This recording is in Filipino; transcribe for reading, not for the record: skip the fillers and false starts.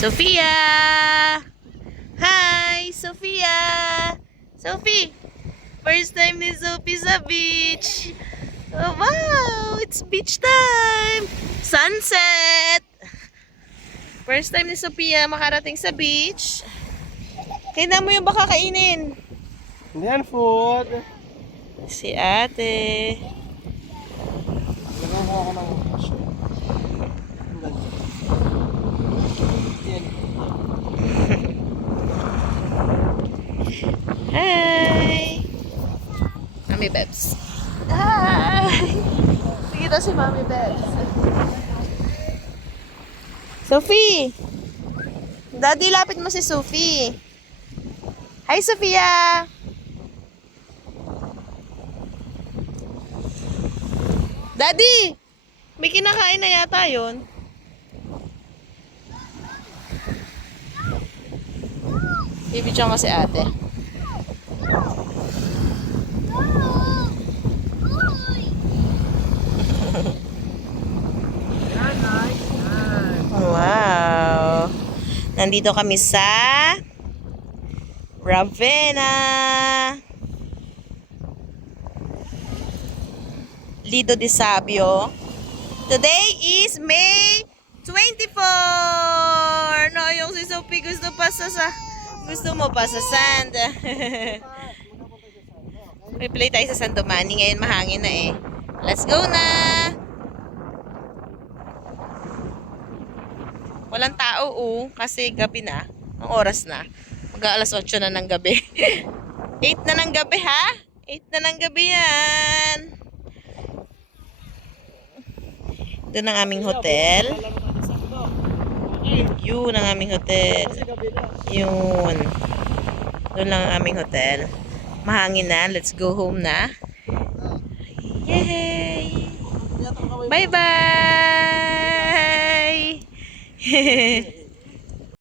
Sophia! Hi, Sophia! Sophie! First time ni Sophie sa beach. Oh, wow! It's beach time! Sunset! First time ni Sophia makarating sa beach. Kailan mo yung baka kainin? Hindi yan food. Si ate. Lagyan mo ako ng shell. Yan. Hi! Mami Bebs. Hi! Sige daw si Mami Bebs. Sophie! Daddy, lapit mo si Sophie. Hi, Sophia! Daddy! May kinakain na yata yun. Bibidyan ko si ate. Wow! Nandito kami sa Ravenna. Lido de Sabio. Today is May 24. No, yung si Sophie gusto mo pa sa sand. May play tayo sa Sandomani. Ngayon mahangin na eh. Let's go na! Walang tao kasi gabi na. Ang oras na. Mag-aalas 8 na ng gabi. 8 na ng gabi ha? 8 na ng gabi yan. Doon ang aming hotel. Yun ang aming hotel. Yun. Doon lang ang aming hotel. Mahangin na. Let's go home na. Yay! Bye-bye!